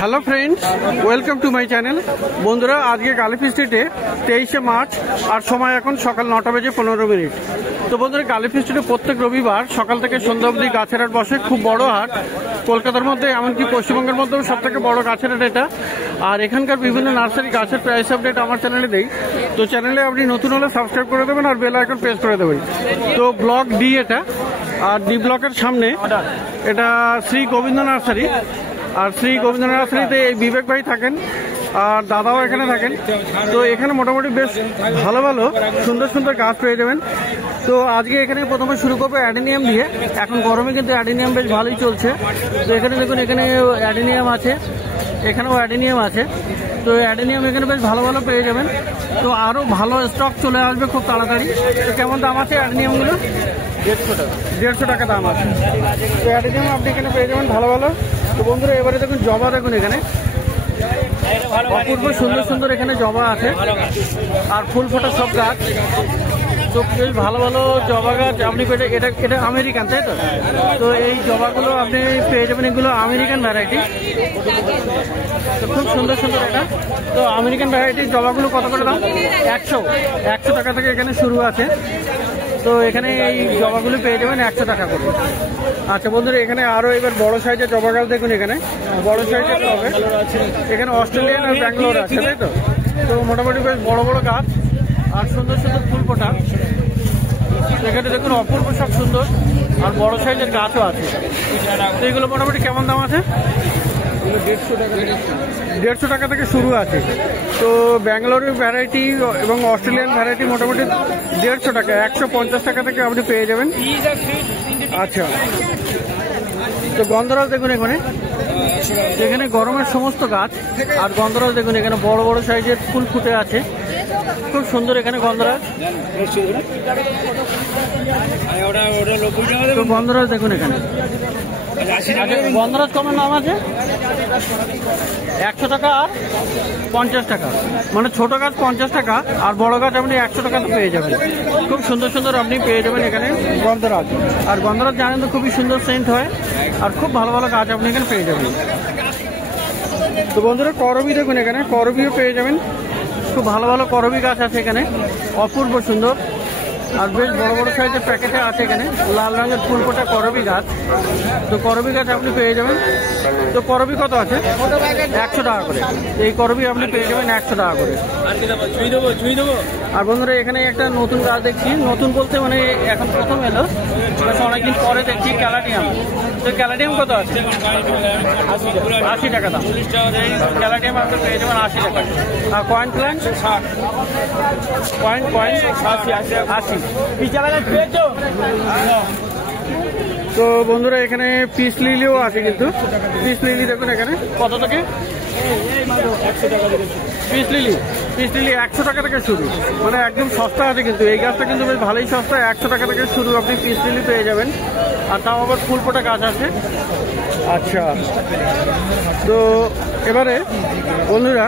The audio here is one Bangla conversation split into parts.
Hello friends, welcome to my channel. বন্ধুরা, আজকে গালিফ স্ট্রিটে 23শে মার্চ আর সময় এখন সকাল 9টা বেজে 15 মিনিট। তো বন্ধুরা, গালিফ স্ট্রিটে প্রত্যেক রবিবার সকাল থেকে সন্ধ্যা অবধি গাছের হাট বসে। খুব বড় হাট, কলকাতার মধ্যে এমনকি পশ্চিমবঙ্গের মধ্যেও সব থেকে বড় গাছের হাট এটা। আর এখানকার বিভিন্ন নার্সারি গাছের প্রাইস আপডেট আমার চ্যানেলে দেই। তো চ্যানেলে আপনি নতুন হলে সাবস্ক্রাইব করে দেবেন আর বেল আইকন প্রেস করে দেবেন। তো ব্লক ডি এটা, আর ডি ব্লকের সামনে এটা শ্রী গোবিন্দ নার্সারি। আর শ্রী গোবিন্দ নার্সারিতে এই বিবেক ভাই থাকেন আর দাদাও এখানে থাকেন। তো এখানে মোটামুটি বেশ ভালো ভালো সুন্দর সুন্দর গাছ পেয়ে যাবেন। তো আজকে এখানে প্রথমে শুরু করবো অ্যাডেনিয়াম দিয়ে। এখন গরমে কিন্তু অ্যাডেনিয়াম বেশ ভালোই চলছে। তো এখানে দেখুন, এখানে অ্যাডেনিয়াম আছে, এখানেও অ্যাডেনিয়াম আছে। তো অ্যাডেনিয়াম এখানে বেশ ভালো ভালো পেয়ে যাবেন। তো আরও ভালো স্টক চলে আসবে খুব তাড়াতাড়ি। তো কেমন দাম আছে অ্যাডেনিয়ামগুলো? 150 টাকা দাম আছে। তো অ্যাডেনিয়াম আপনি এখানে পেয়ে যাবেন ভালো ভালো। তো বন্ধুরা, এবারে দেখুন জবা, দেখুন এখানে অপূর্ব সুন্দর সুন্দর এখানে জবা আছে আর ফুল ফোটা সব গাছ। তো বেশ ভালো ভালো জবা গাছ আপনি পেয়ে, এটা আমেরিকান, তাই তো? তো এই জবাগুলো আপনি পেয়ে যাবেন, এগুলো আমেরিকান ভ্যারাইটি। তো খুব সুন্দর সুন্দর এটা। তো আমেরিকান ভ্যারাইটির জবাগুলো কত করে দাম? 100 টাকা থেকে এখানে শুরু আছে। তো এখানে এই জবাগুলো পেয়ে যাবেন 100 টাকা করে। আচ্ছা বন্ধুরা, এখানে আরো এবার বড় সাইজের জবা গাছ দেখুন, এখানে বড় সাইজের হবে। এখানে অস্ট্রেলিয়ান আর ব্যাঙ্গালোর আছে, তাই তো? তো মোটামুটি বেশ বড় বড় গাছ আর সুন্দর সুন্দর ফুল ফোটা। এখানে দেখুন অপূর্ব সব সুন্দর আর বড় সাইজের গাছও আছে। তো এগুলো মোটামুটি কেমন দাম আছে? 150 টাকা থেকে শুরু আছে। তো ব্যাঙ্গালোরের ভ্যারাইটি এবং অস্ট্রেলিয়ান ভ্যারাইটি মোটামুটি 150 টাকা, 150 টাকা থেকে আপনি পেয়ে যাবেন। আচ্ছা, তো গন্ধরাজ দেখুন এখানে গরমের সমস্ত গাছ আর গন্ধরাজ দেখুন, এখানে বড় বড় সাইজের ফুল ফুটে আছে, খুব সুন্দর এখানে গন্ধরাজ। তো গন্ধরাজ দেখুন এখানে, গন্ধরাজ কমের নাম আছে 100 টাকা আর 50 টাকা, মানে ছোট গাছ 50 টাকা আর বড় গাছ আপনি 100 টাকাতে পেয়ে যাবেন। খুব সুন্দর সুন্দর আপনি পেয়ে যাবেন এখানে গন্ধরাজ। আর গন্ধরাজ জানেন তো খুবই সুন্দর সেন্ট হয় আর খুব ভালো ভালো গাছ আপনি এখানে পেয়ে যাবেন। তো বন্ধুরা, করবি দেখুন, এখানে করবিও পেয়ে যাবেন। খুব ভালো ভালো করবি গাছ আছে এখানে, অপূর্ব সুন্দর আর বেশ বড় বড় সাইজের প্যাকেটে আছে এখানে লাল রঙের ফুল ফোটা করবি গাছ। তো করবি গাছ আপনি পেয়ে যাবেন। তো করবি কত আছে? 100 টাকা করে। এই করবি আপনি পেয়ে যাবেন 100 টাকা করে। আর বন্ধুরা, এখানে একটা নতুন গাছ দেখছি, নতুন বলতে মানে এখন প্রথম এলো, অনেকদিন পরে দেখছি, ক্যালাডিয়াম। তো ক্যালাডিয়াম কত আছে? 80 টাকা দাম। এই ক্যালাডিয়াম আপনি পেয়ে যাবেন 80 টাকা। আর কয়েন প্ল্যান্ট কয়েন 80। তো বন্ধুরা, এখানে পিস লিলিও আছে, কিন্তু পিস লিলি দেখুন এখানে কত থেকে? পিস লিলি 100 টাকা থেকে শুরু, মানে একদম সস্তা আছে। কিন্তু এই গাছটা কিন্তু বেশ ভালোই সস্তা, 100 টাকা থেকে শুরু আপনি পিস লিলি পেয়ে যাবেন। আর তাও আবার ফুল ফোটা গাছ আছে। আচ্ছা, তো এবারে বন্ধুরা,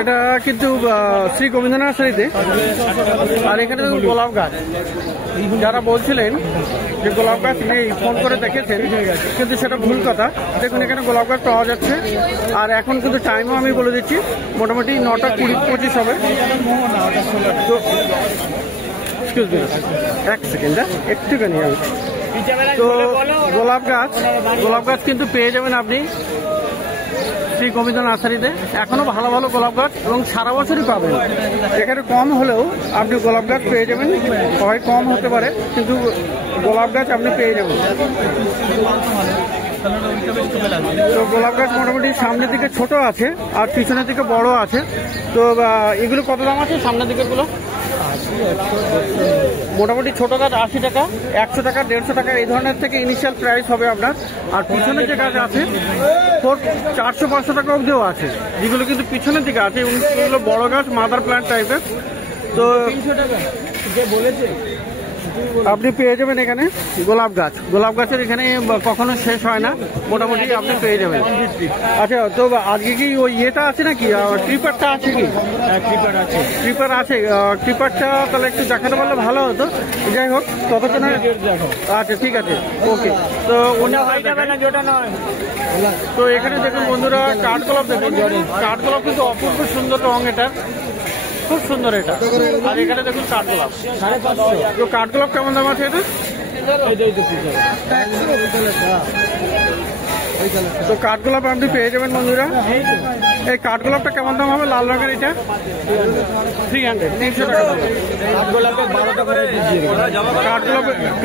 এটা কিন্তু শ্রী গোবিন্দ নার্সারিতে। আর এখানে দেখুন গোলাপ গাছ, যারা বলছিলেন যে গোলাপ গাছ নেই, ফোন করে দেখেছেন, কিন্তু সেটা ভুল কথা। দেখুন এখানে গোলাপ গাছ পাওয়া যাচ্ছে। আর এখন কিন্তু টাইমও আমি বলে দিচ্ছি, মোটামুটি 9টা 20-25 হবে। তো এক্সকিউজ মি, এক সেকেন্ড, একটুখানি আমি। তো গোলাপ গাছ কিন্তু পেয়ে যাবেন আপনি শ্রী গোবিন্দ নার্সারিতে। এখনো ভালো ভালো গোলাপ গাছ এবং সারা বছরই পাবেন। এখানে কম হলেও আপনি গোলাপ গাছ পেয়ে যাবেন, হয় কম হতে পারে, কিন্তু গোলাপ গাছ আপনি পেয়ে যাবেন। তো গোলাপ গাছ মোটামুটি সামনের দিকে ছোট আছে আর পিছনের দিকে বড় আছে। তো এগুলো কত দাম আছে সামনের দিকেরগুলো? মোটামুটি ছোট গাছ 80 টাকা, 100 টাকা, 150 টাকা, এই ধরনের থেকে ইনিশিয়াল প্রাইস হবে আপনার। আর পিছনের যে গাছ আছে 400-500 টাকা অবধিও আছে, যেগুলো কিন্তু পিছনের দিকে আছে। এগুলো বড় গাছ, মাদার প্ল্যান্ট টাইপের। তো 300 টাকা যে বলেছে আপনি পেয়ে যাবেন এখানে গোলাপ গাছ। গোলাপ গাছের এখানে কখনো শেষ হয় না, মোটামুটি আপনি পেয়ে যাবেন। আচ্ছা, তো আজকে কি ওই ইয়েটা আছে নাকি, ট্রিপারটা আছে কি? ক্রিপার আছে, ট্রিপার আছে। ট্রিপারটা তাহলে একটু দেখাতে পারলে ভালো হতো। যাই হোক, ততক্ষণ আচ্ছা, ঠিক আছে, ওকে। তো তো এখানে দেখুন বন্ধুরা, কাঠগোলাপ দেখুন। কাঠগোলাপ কিন্তু অপূর্ব সুন্দর রং, এটা খুব সুন্দর এটা। আর এখানে দেখুন কাঠগোলাপ 550। তো কাঠগোলাপ কেমন দাম আছে এটা? তো কাঠগোলাপ আপনি পেয়ে যাবেন বন্ধুরা। এই কাঠগোলাপটা কেমন দাম হবে? লাল রঙের এটা 300, 300 টাকা দাম।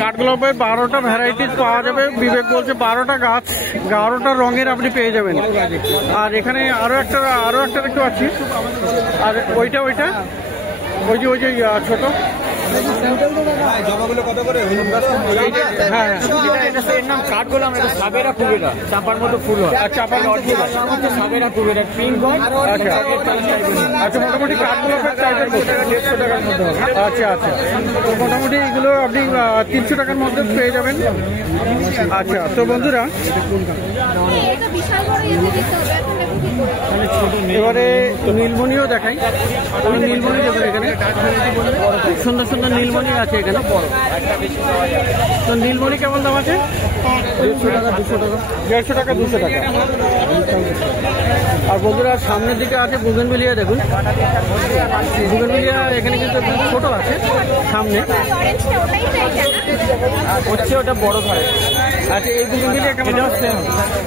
কাঠগোলাপের 12টা ভ্যারাইটিস পাওয়া যাবে। বিবেক বলছে 12টা গাছ, 12টা রঙের আপনি পেয়ে যাবেন। আর এখানে আরো একটা দেখতে পাচ্ছি। আর ওইটা ওই যে ছোট কাঠগোলাপ সাবেরা কুবেরা, চাপার মতো ফুল হয়। চাপার মতো সাবেরা কুবেরা পিঙ্ক হয়। আচ্ছা, মোটামুটি কাঠগোলাপের চার্জের 150 টাকার মধ্যে হবে। আচ্ছা, তো মোটামুটি এগুলো আপনি 300 টাকার মধ্যে পেয়ে যাবেন। আচ্ছা, তো বন্ধুরা এবারে নীলমণিও দেখাই। নীলমণি দেখুন, এখানে খুব সুন্দর সুন্দর নীলমণি আছে এখানে বড়। তো নীলমণি কেমন দাম আছে? 150 টাকা, 200 টাকা, 150 টাকা, 200 টাকা। আর বন্ধুরা সামনের দিকে আছে বুগেনভিলিয়া। দেখুন বুগেনভিলিয়া এখানে কিন্তু ছোট আছে সামনে, হচ্ছে ওটা বড় ঘরে। আচ্ছা, এই বুগেনভিলিয়া কেমন আছে?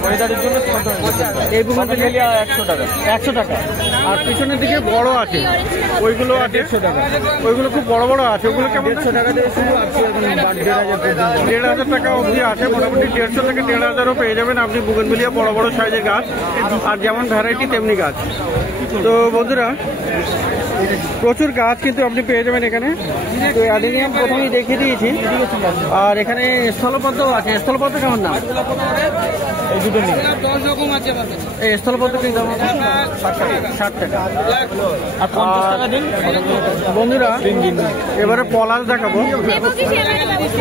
ওয়েদারের জন্য ছোট। এই বুগেনভিলিয়া 100 টাকা, 100 টাকা। আর পিছনের দিকে বড় আছে, ওইগুলো আছে 150 টাকা। ওইগুলো খুব বড় বড় আছে, ওগুলো কেমন? 150 টাকা থেকে শুরু আছে, 1,500 টাকা অবধি আছে। মোটামুটি 150 থেকে 1,500ও পেয়ে যাবেন আপনি বুগেনভিলিয়া বড় বড় সাইজের গাছ। আর যেমন ভ্যারাইটি তেমনি গাছ। তো বন্ধুরা প্রচুর গাছ কিন্তু আপনি পেয়ে যাবেন এখানে। তো অ্যাডেনিয়াম প্রথমেই দেখিয়ে দিয়েছি। আর এখানে স্থলপদ্ম আছে। স্থলপদ্ম কেমন দাম? এই দুটো নিয়ে 10 রকম আছে। এই স্থলপদ্ম কি দাম? 60 টাকা। আর 50 টাকা দিন। বন্ধুরা এবারে পলাশ দেখাবো।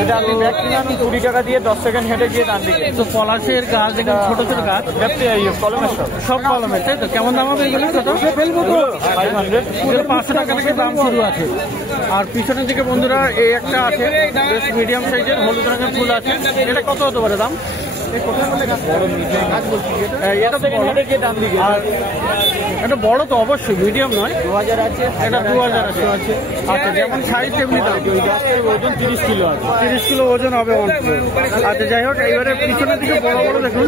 এটা আপনি ব্যাগ কিনে আমি 20 টাকা দিয়ে 10 সেকেন্ড হেঁটে গিয়ে ডান দিকে। তো পলাশের গাছ দেখুন, ছোট ছোট গাছ, কলমের সব কলমের, তাই তো? কেমন দাম হবে এগুলো? ছোট 500, 500 টাকা থেকে দাম শুরু আছে। আর পিছনের দিকে বন্ধুরা এই একটা আছে, বেশ মিডিয়াম সাইজের, হলুদ রঙের ফুল আছে। এটা কত হতে পারে দাম? এটা বড় তো অবশ্যই, মিডিয়াম নয়। 2000 আছে, এটা 2000 আছে। আচ্ছা, যেমন সাইজ তেমনি দাম। ওজন 30 কিলো আছে, 30 কিলো ওজন হবে। আচ্ছা, যাই হোক, এইবারে পিছনের দিকে বড় বড় দেখুন।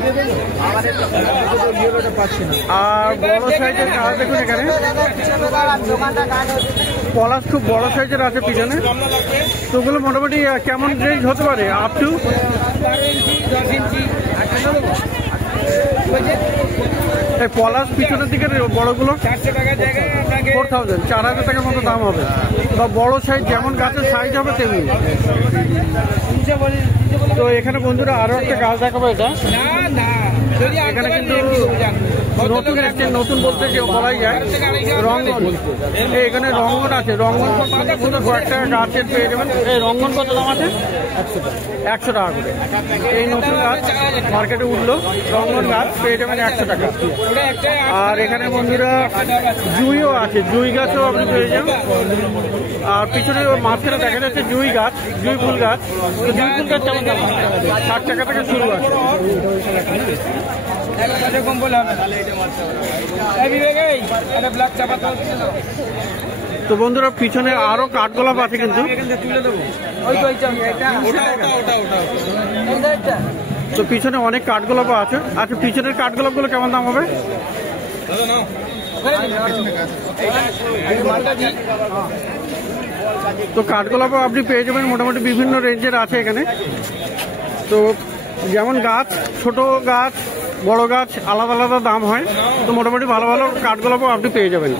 আর বড় সাইজের গাছ দেখুন এখানে। পলাশ খুব বড় সাইজের আছে পিছনে। তো ওগুলো মোটামুটি কেমন রেঞ্জ হতে পারে? আপ টু 10 ইঞ্চি। এই পলাশ পিছনের দিকে বড়গুলো 400 টাকা জায়গায় আপনাকে 4000, 4000 টাকার মতো দাম হবে। বা বড় সাইজ যেমন গাছের সাইজ হবে তেমনি। তো এখানে বন্ধুরা আরো একটা গাছ দেখাবো। এটা না যদি এখানে কিন্তু নতুন এসছে, নতুন বলতে যে বলাই যায় রঙ্গন। এখানে রঙ্গন আছে। রঙ্গন কয়েকটা গাছের পেয়ে যাবেন। এই রঙ্গন কত দাম আছে? 100 টাকা করে। এই নতুন গাছ মার্কেটে উঠলো, রঙ্গন গাছ পেয়ে যাবেন 100 টাকা। আর এখানে বন্ধুরা জুইও আছে, জুই গাছও আপনি পেয়ে যাবেন। আর পিছনে মাঝখানে দেখা যাচ্ছে জুই গাছ, জুই ফুল গাছ। তো জুই ফুল গাছ কেমন দাম? 60 টাকা থেকে শুরু আছে। তো বন্ধুরা পিছনে আরো কাঠগোলাপ আছে কিন্তু। তো পিছনে অনেক কাঠগোলাপ আছে। আচ্ছা, পিছনের কাঠগোলাপ গুলো কেমন দাম হবে? তো কাঠগোলাপও আপনি পেয়ে যাবেন মোটামুটি বিভিন্ন রেঞ্জের আছে এখানে। তো যেমন গাছ, ছোট গাছ, বড় গাছ আলাদা আলাদা দাম হয়। তো মোটামুটি ভালো ভালো কাঠগোলাপও আপনি পেয়ে যাবেন।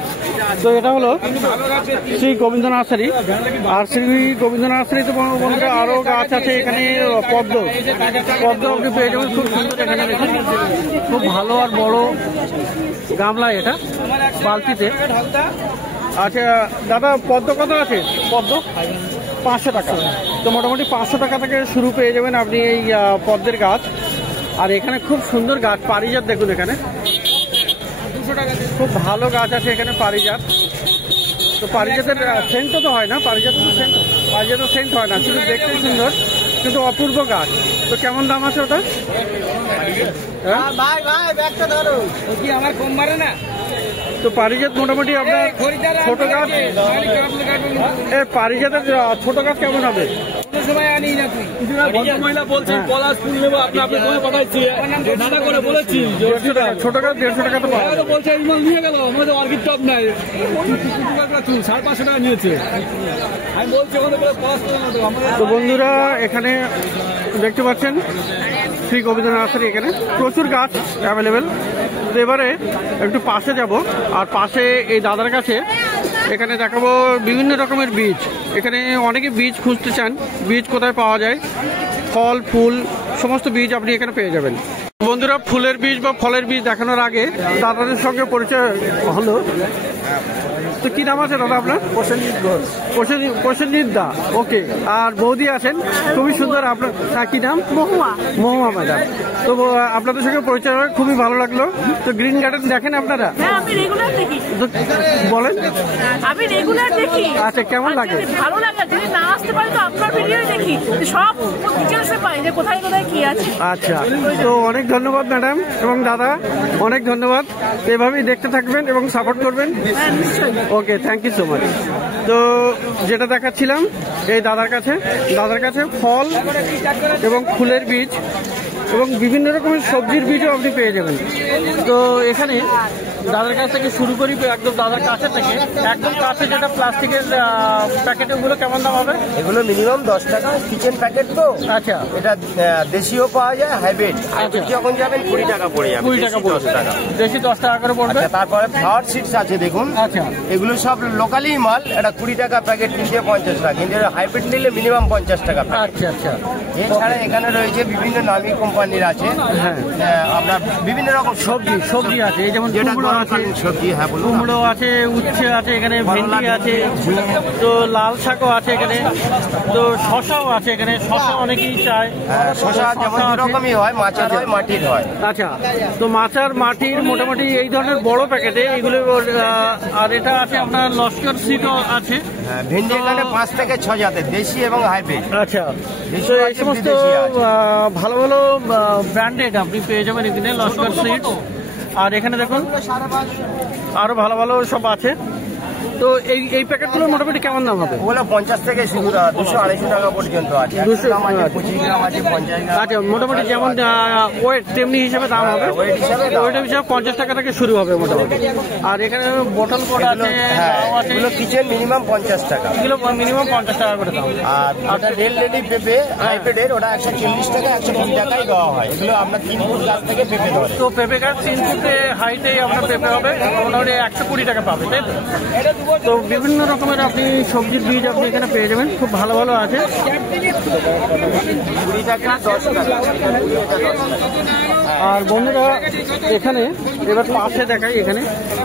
তো এটা হলো শ্রী গোবিন্দ নার্সারি। আর শ্রী গোবিন্দ নার্সারিতে বন্ধুরা আরো গাছ আছে এখানে। পদ্ম আপনি পেয়ে যাবেন, খুব সুন্দর। এখানে দেখুন খুব ভালো আর বড় গামলা, এটা বালতিতে। আচ্ছা দাদা, পদ্ম কত আছে? পদ্ম 500 টাকা। তো মোটামুটি 500 টাকা থেকে শুরু পেয়ে যাবেন আপনি এই পদ্মের গাছ। আর এখানে খুব সুন্দর গাছ পারিজাত, দেখুন এখানে 200 টাকা খুব ভালো গাছ আছে এখানে পারিজাত। তো পারিজাতের সেন্ট তো হয় না, পারিজাতের সেন্ট হয় না, শুধু দেখতে সুন্দর কিন্তু অপূর্ব গাছ। তো কেমন দাম আছে ওটা? হ্যাঁ? ভাই ব্যাগটা ধরো কি আমার কম বাড়ে না। তো পারিজাত মোটামুটি আপনার ছোট গাছ, পারিজাতের ছোট গাছ কেমন হবে? কোনো সময় আনি না তুই মহিলা বলছেন পলাশ ফুল নেবো, আপনি পাঠাচ্ছি নানা করে বলেছি 150 টাকা, ছোট গাছ 150 টাকা তো পাওয়া যাবে। বলছে এই মাল নিয়ে গেল, আমাদের অর্কিড টপ নাই 550 টাকা নিয়েছে। আমি বলছি ওখানে পলাশ তো বন্ধুরা এখানে দেখতে পাচ্ছেন শ্রী গোবিন্দ নার্সারি, এখানে প্রচুর গাছ অ্যাভেলেবেল। তো এবারে একটু পাশে যাব, আর পাশে এই দাদার কাছে এখানে দেখাবো বিভিন্ন রকমের বীজ। এখানে অনেকে বীজ খুঁজতে চান, বীজ কোথায় পাওয়া যায়, ফল ফুল সমস্ত বীজ আপনি এখানে পেয়ে যাবেন। বন্ধুরা ফুলের বীজ বা ফলের বীজ দেখানোর আগে দাদাদের সঙ্গে পরিচয় হলো। তো কি নাম আছে দাদা আপনার? প্রসেনজিৎ দা, ওকে। আর বৌদি আছেন খুবই সুন্দর, আপনার কি নাম? মহুয়া ম্যাডাম। তো আপনাদের সঙ্গে পরিচয় হয়, খুবই ভালো লাগলো। তো গ্রিন গার্ডেন দেখেন আপনারা? হ্যাঁ, আমি রেগুলার দেখি। তো বলেন। আমি রেগুলার দেখি। আচ্ছা, কেমন লাগে? ভালো লাগে। যদি না আসতে পারি তো আপনার ভিডিও দেখি, সব ডিটেলসে পাই যে কোথায় কোথায় কি আছে। আচ্ছা, তো অনেক ধন্যবাদ ম্যাডাম এবং দাদা, অনেক ধন্যবাদ। এভাবেই দেখতে থাকবেন এবং সাপোর্ট করবেন। হ্যাঁ, নিশ্চয়ই। ওকে, থ্যাংক ইউ সো মাচ। তো যেটা দেখাচ্ছিলাম এই দাদার কাছে ফল এবং ফুলের বীজ এবং বিভিন্ন রকমের সবজির বীজও আপনি পেয়ে যাবেন। তো এখানে দাদার কাছ থেকে শুরু করি, একদম দাদার কাছে থেকে একদম কাছে যেটা প্লাস্টিকের প্যাকেট, ওগুলো কেমন দাম হবে? এগুলো মিনিমাম 10 টাকা কিচেন প্যাকেট। তো আচ্ছা, এটা দেশিও পাওয়া যায়, হাইব্রিড যখন যাবেন 20 টাকা পড়ে যাবে। 20 টাকা পড়বে, 10 টাকা দেশি 10 টাকা করে পড়বে। তারপরে ফ্লাওয়ার সিডস আছে দেখুন। আচ্ছা, এগুলো সব লোকালি মাল, এটা 20 টাকা প্যাকেট, কিনতে 50 টাকা, কিন্তু হাইব্রিড নিলে মিনিমাম 50 টাকা প্যাকেট। আচ্ছা আচ্ছা। এছাড়া এখানে রয়েছে বিভিন্ন নামী কোম্পানির আছে। হ্যাঁ, আপনার বিভিন্ন রকম সবজি আছে, এই যেমন কুমড়ো আছে, সবজি। হ্যাঁ বলুন। কুমড়ো আছে, উচ্ছে আছে, এখানে ভেন্ডি আছে, তো লাল শাকও আছে এখানে, তো শশাও আছে এখানে। শশা অনেকেই চায়। শশা যেমন দু রকমই হয়, মাছের হয়, মাটির হয়। আচ্ছা, তো মাচার মাটির মোটামুটি এই ধরনের বড় প্যাকেটে এগুলো। আর এটা আছে আপনার লস্কর সিটও আছে। ভেন্ডি এখানে 5 থেকে 6 জাতের, দেশি এবং হাইব্রিড। আচ্ছা, তো এই সমস্ত ভালো ভালো ব্র্যান্ডেড আপনি পেয়ে যাবেন এখানে, লস্কর সিট। আর এখানে দেখুন আরো ভালো ভালো সব আছে। তো এই প্যাকেটগুলো মোটামুটি কেমন দাম হবে? ওগুলো 50 থেকে শুরু, 200-250 টাকা পর্যন্ত আছে। 200 গ্রাম আছে, 25 গ্রাম আছে, 50 গ্রাম। আচ্ছা, মোটামুটি যেমন ওয়েট তেমনি হিসাবে দাম হবে। ওয়েট হিসাবে 50 টাকা থেকে শুরু হবে মোটামুটি। আর এখানে বোতল কোড আছে, এগুলো কিচেন মিনিমাম 50 টাকা। এগুলো মিনিমাম 50 টাকা করে দাম। আর ওটা রেল লেডি পেঁপে হাইব্রিডের, ওটা 140 টাকা, 120 টাকাই দেওয়া হয়। এগুলো আপনার 3 ফুট গাছ থেকে পেঁপে ধরে। তো পেঁপে গাছ 3 ফুটে হাইটে আপনার পেঁপে হবে, মোটামুটি 120 টাকা পাবে, তাই তো? তো বিভিন্ন রকমের আপনি সবজির বীজ আপনি এখানে পেয়ে যাবেন, খুব ভালো ভালো আছে। 20 টাকা, 10 টাকা। আর বন্ধুরা এখানে এবার পাশে দেখাই,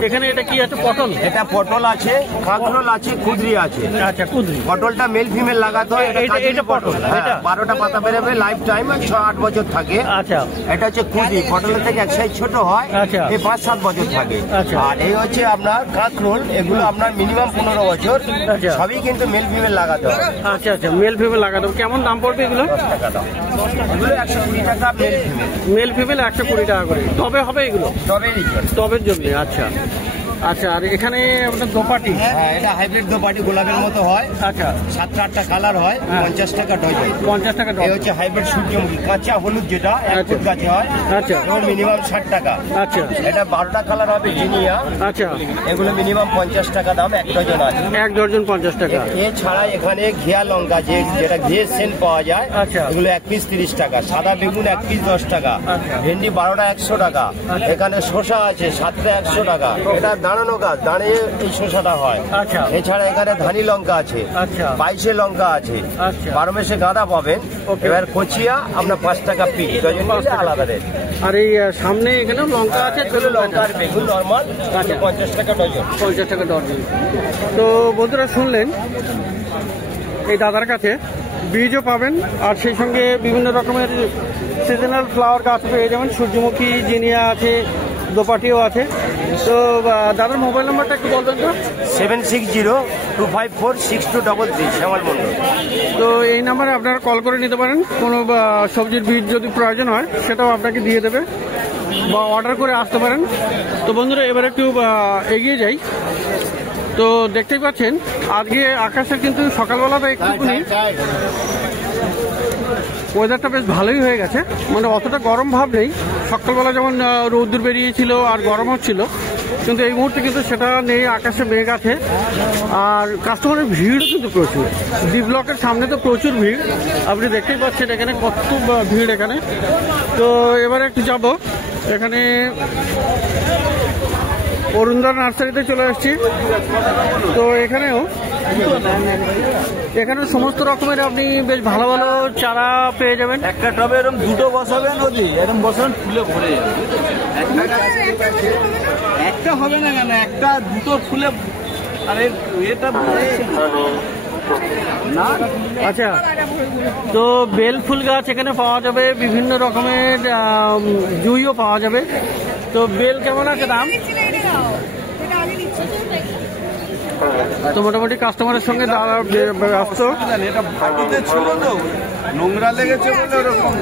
এখানে এটা কি আছে? পটল। এটা পটল আছে, কাঁকরোল আছে, কুঁদরি আছে। আচ্ছা, কুঁদরি। পটলটা মেল ফিমেল লাগাতে হয়। এটা পটল, এটা 12টা পাতা বেরোবে, লাইফ টাইম 6-8 বছর থাকে। আচ্ছা, এটা হচ্ছে কুঁদরি, পটলের থেকে এক সাইজ ছোট হয়। আচ্ছা। এই 5-7 বছর থাকে। আচ্ছা। আর এই হচ্ছে আপনার কাঁকরোল, এগুলো আপনার মিনিমাম 15 বছর। আচ্ছা। সবই কিন্তু মেল ফিমেল লাগাতে হবে। আচ্ছা আচ্ছা, মেল ফিমেল লাগাতে হবে। কেমন দাম পড়বে এগুলো? 10 টাকা দাম। এগুলো 120 টাকা মেল ফিমেল। মেল ফিমেল 120 টাকা করে। তবে হবে এগুলো? তবেই টবের জন্য। আচ্ছা আচ্ছা। আর এখানে আপনার দোপাটি। হ্যাঁ, এটা হাইব্রিড দোপাটি, গোলাপের মতো হয়। আচ্ছা, 7-8টা কালার হয়। 50 টাকা ডজন। 50 টাকা এই হচ্ছে হাইব্রিড সূর্যমুখী, কাঁচা হলুদ, যেটা 1 ফুট গাছে হয়। আচ্ছা, এবং মিনিমাম 60 টাকা। আচ্ছা, এটা 12টা কালার হবে, জিনিয়া। আচ্ছা, এগুলো মিনিমাম 50 টাকা দাম, 1 ডজন আছে। 1 ডজন 50 টাকা। এছাড়া এখানে ঘিয়া লঙ্কা, যেটা ঘিয়ের সেন্ট পাওয়া যায়, আচ্ছা, এগুলো 1 পিস 30 টাকা। সাদা বেগুন 1 পিস 10 টাকা। ভেন্ডি 12টা 100 টাকা। এখানে শসা আছে 7টা 100 টাকা। এটা দাঁড়ানো গাছ, দাঁড়িয়ে এই শসাটা হয়। আচ্ছা, এছাড়া এখানে ধানি লঙ্কা আছে। আচ্ছা, 22 লঙ্কা আছে। আচ্ছা, 12 মাসে গাঁদা পাবেন। এবার কচিয়া আপনার 5 টাকা পিস, ডজন নিলে আলাদা রেট। আর এই সামনে এখানে লঙ্কা আছে, এগুলো লঙ্কা আর বেগুন নর্মাল 50 টাকা ডজন। 50 টাকা ডজন। তো বন্ধুরা শুনলেন এই দাদার কাছে বীজও পাবেন, আর সেই সঙ্গে বিভিন্ন রকমের সিজনাল ফ্লাওয়ার গাছ পেয়ে যাবেন। সূর্যমুখী, জিনিয়া আছে, দোপাটিও আছে। তো দাদার মোবাইল নাম্বারটা একটু বলবেন তো? 7602546233 শ্যামল মন্ডল। তো এই নাম্বারে আপনারা কল করে নিতে পারেন। কোনো সবজির বীজ যদি প্রয়োজন হয় সেটাও আপনাকে দিয়ে দেবে, বা অর্ডার করে আসতে পারেন। তো বন্ধুরা, এবার একটু এগিয়ে যাই। তো দেখতেই পাচ্ছেন আজকে আকাশের কিন্তু সকালবেলাটা একটুখানি ওয়েদারটা বেশ ভালোই হয়ে গেছে, মানে অতটা গরম ভাব নেই। সকালবেলা যেমন রৌদ্র বেরিয়েছিল আর গরম হচ্ছিল, কিন্তু এই মুহূর্তে কিন্তু সেটা নেই, আকাশে মেঘ আছে। আর কাস্টমারের ভিড়ও কিন্তু প্রচুর। ডি ব্লকের সামনে তো প্রচুর ভিড়, আপনি দেখতেই পাচ্ছেন এখানে কত ভিড় এখানে। তো এবারে একটু যাব, এখানে অরুণদার নার্সারিতে চলে আসছি। তো এখানেও সমস্ত রকমের আপনি বেশ ভালো ভালো চারা পেয়ে যাবেন। একটা টবে এরকম দুটো বসাবেন, এরকম বসাবেন, ফুলে ভরে যাবে। একটা হবে না কেন, একটা দুটো ফুলে। আরে এটা না, আচ্ছা, তো বেল ফুল গাছ এখানে পাওয়া যাবে, বিভিন্ন রকমের জুঁইও পাওয়া যাবে। তো বেল কেমন আছে দাম? তো মোটামুটি কাস্টমারের সঙ্গে ব্যস্ত। এটা ভাটিতে ছিল তো, নোংরা লেগেছে বলে ওরকম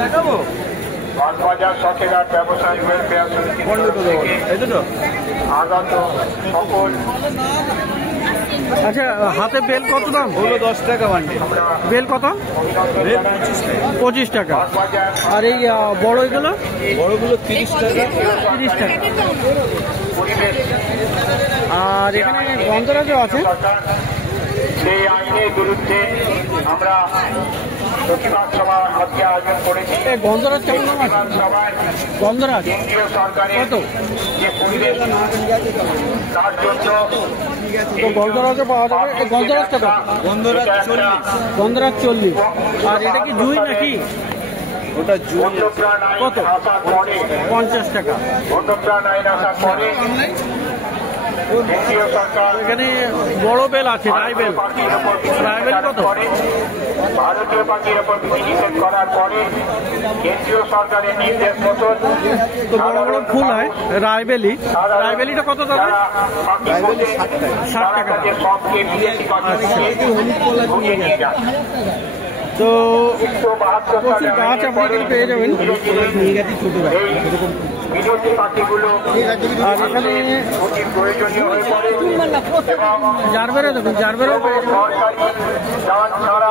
দেখাবো। আচ্ছা, হাতে বেল কত দাম? ওগুলো 10 টাকা বান্ডিল। বেল কত? 25 টাকা। আর এই বড় এগুলো? বড়গুলো 30 টাকা। 30 টাকা। আর এখানে গন্ধরাজও আছে। সেই আইনের বিরুদ্ধে আমরা প্রতিবাদ সভা আজকে আয়োজন করেছি। গন্ধরাজ কেমন দাম আছে? গন্ধরাজ কেন্দ্রীয় সরকারের কত? যে পরিবেশ তার জন্য তো গন্ধরাজও পাওয়া যাবে। গন্ধরাজ কত? গন্ধরাজ 40। গন্ধরাজ 40। আর এটা কি জুঁই নাকি? ওটা জুঁই। বন্যপ্রাণ আইন কত? আসার পরে 50 টাকা। বন্যপ্রাণ আইন আসার পরে কেন্দ্রীয় সরকার এখানে বড় বেল আছে, রায়বেল। পাখির উপর বিধি রায়বেল কত? করে ভারতীয় পাখির উপর বিধি নিষেধ করার পরে কেন্দ্রীয় সরকারের নির্দেশ মতো তো বড় বড় ফুল হয় রায়বেলি। রায়বেলিটা কত দাদা? 60 টাকা। সবকে বিদেশি পাখি ঘুরিয়ে নিয়ে যায়। তো প্রচুর গাছ আপনি এখানে পেয়ে যাবেন। বিদেশি পাখিগুলো আর এখানে অতি প্রয়োজনীয় হয়ে পড়ে এবং জারবেরা দেখুন, জারবেরাও পেয়ে যাবেন। সরকারি দান ছাড়া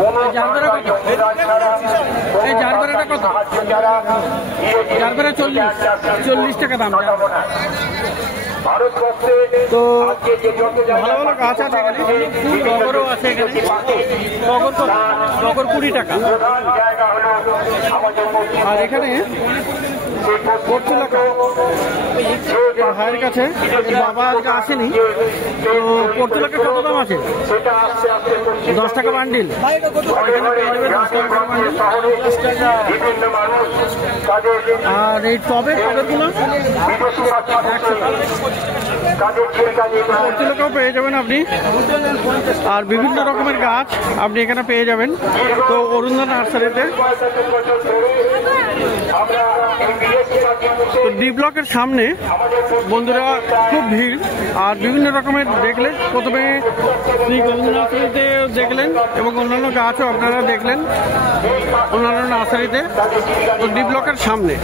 কোনো জারবেরা কত? এই জারবেরাটা কত? সাহায্য ছাড়া জারবেরা 40 টাকা দাম। ভারতবর্ষে তো আজকে যে যত ভালো ভালো গাছ আছে এখানে, ফুল টগরও আছে এখানে। টগর কত? টগর 20 টাকা। প্রধান জায়গা হলো আমাদের পশ্চিম আর এখানে পর্তুলাকা ভাইয়ের কাছে, বাবা আজকে আসেনি। তো পর্তুলাকা কত দাম আছে? সেটা আস্তে আস্তে 10 টাকা বান্ডিল। এখানে পেয়ে যাবে 10 টাকা করে বান্ডিল। বিভিন্ন মানুষ তাদের আর এই টবের টবেরগুলো বিদেশি পাখি তাদের যে কাজে পর্তুলাকাও পেয়ে যাবেন আপনি। আর বিভিন্ন রকমের গাছ আপনি এখানে পেয়ে যাবেন। তো অরুণদা নার্সারিতে। আমরা এই বিদেশি পাখি তো ডি ব্লকের সামনে বন্ধুরা খুব ভিড়। আর বিভিন্ন রকমের দেখলেন, প্রথমে শ্রী গোবিন্দ নার্সারিতে দেখলেন এবং অন্যান্য গাছও আপনারা দেখলেন অন্যান্য নার্সারিতে। তো ডি ব্লকের সামনে